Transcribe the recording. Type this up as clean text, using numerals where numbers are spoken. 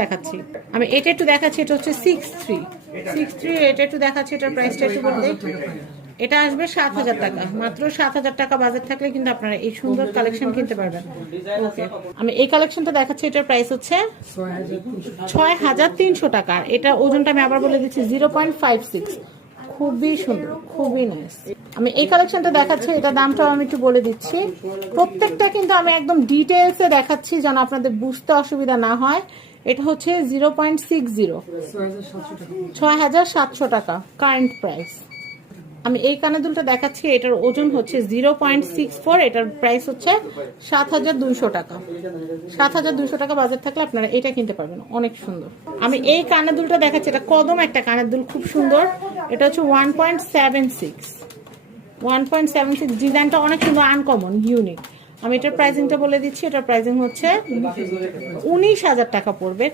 দেখাচ্ছি আমি এটা একটু দেখাচ্ছি। এটা হচ্ছে 63 এটা একটু দেখাচ্ছি। এটার প্রাইসটা একটু বলতে, এটা আসবে 7,000 টাকা। মাত্র 7,000 টাকা বাজেট থাকলে কিন্তু আপনারা এই সুন্দর কালেকশন কিনতে পারবেন। ওকে, আমি এই কালেকশনটা দেখাচ্ছি। এটার প্রাইস হচ্ছে 6,300 টাকা। এটা ওজনটা আমি আবার বলে দিচ্ছি 0.56। খুবই সুন্দর, খুবই নাইস। আমি এই কালেকশনটা দেখাচ্ছি, এটা দামটাও আমি একটু বলে দিচ্ছি। প্রত্যেকটা কিন্তু আমি একদম ডিটেলসে দেখাচ্ছি যেন আপনাদের বুঝতে অসুবিধা না হয়। এটা হচ্ছে 0.60, 6,700 টাকা কারেন্ট প্রাইস। আমি এই কানের দুলটা দেখাচ্ছি, এটার ওজন হচ্ছে 0.64। এটার প্রাইস হচ্ছে 7,200 টাকা। 7,200 টাকা বাজেট থাকলে আপনারা এটা কিনতে পারবেন, অনেক সুন্দর। আমি এই কানের দুলটা দেখাচ্ছি, এটা কদম একটা কানের দুল, খুব সুন্দর। এটা হচ্ছে 1.76। ডিজাইনটা অনেক সুন্দর, আনকমন, ইউনিক। আমি এটার প্রাইসিংটা বলে দিচ্ছি। এটার প্রাইসিং হচ্ছে 19,000 টাকা পড়বে।